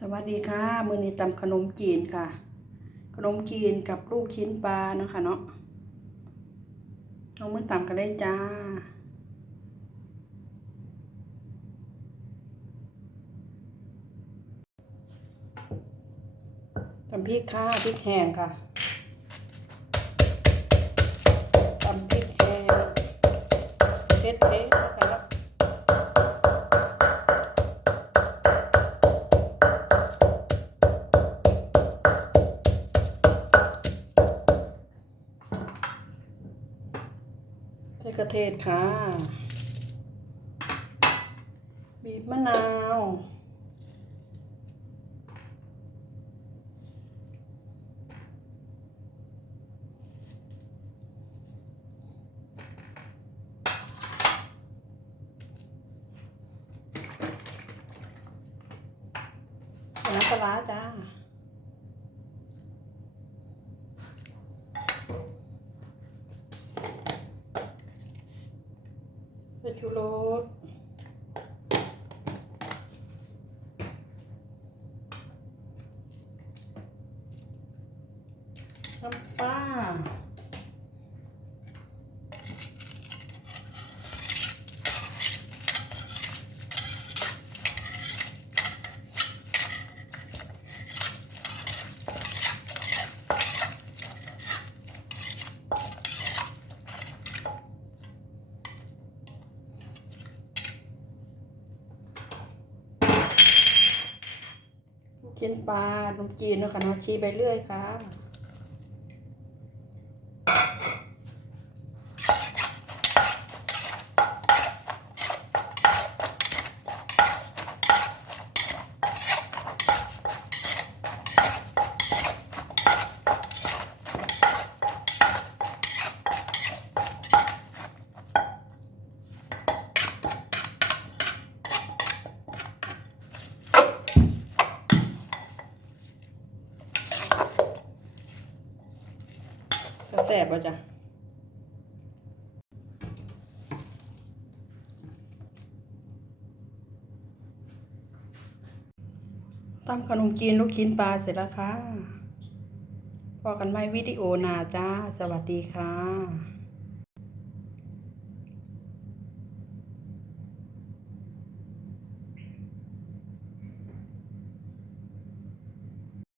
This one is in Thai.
สวัสดีค่ะ มือนี้ตำขนมจีนค่ะ ขนมจีนกับลูกชิ้นปลาเนาะค่ะเนาะเอามือตำกันได้จ้า ตำพริกค่ะพริกแห้งค่ะตำพริกแห้งเผ็ดเผ็ด ใส่กระเทศค่ะ บีบมะนาวใส่น้ำปลาร้าจ้า ผงชูรสน้ำปลา ชิ้นปลาขนมจีนเนาะค่ะเนาะชี้ไปเรื่อยค่ะ กระแสบป่ะจ๊ะตำขนมจีนลูกชิ้นปลาเสร็จแล้วค่ะพอกันไหมวิดีโอหนาจ้า สวัสดีค่ะ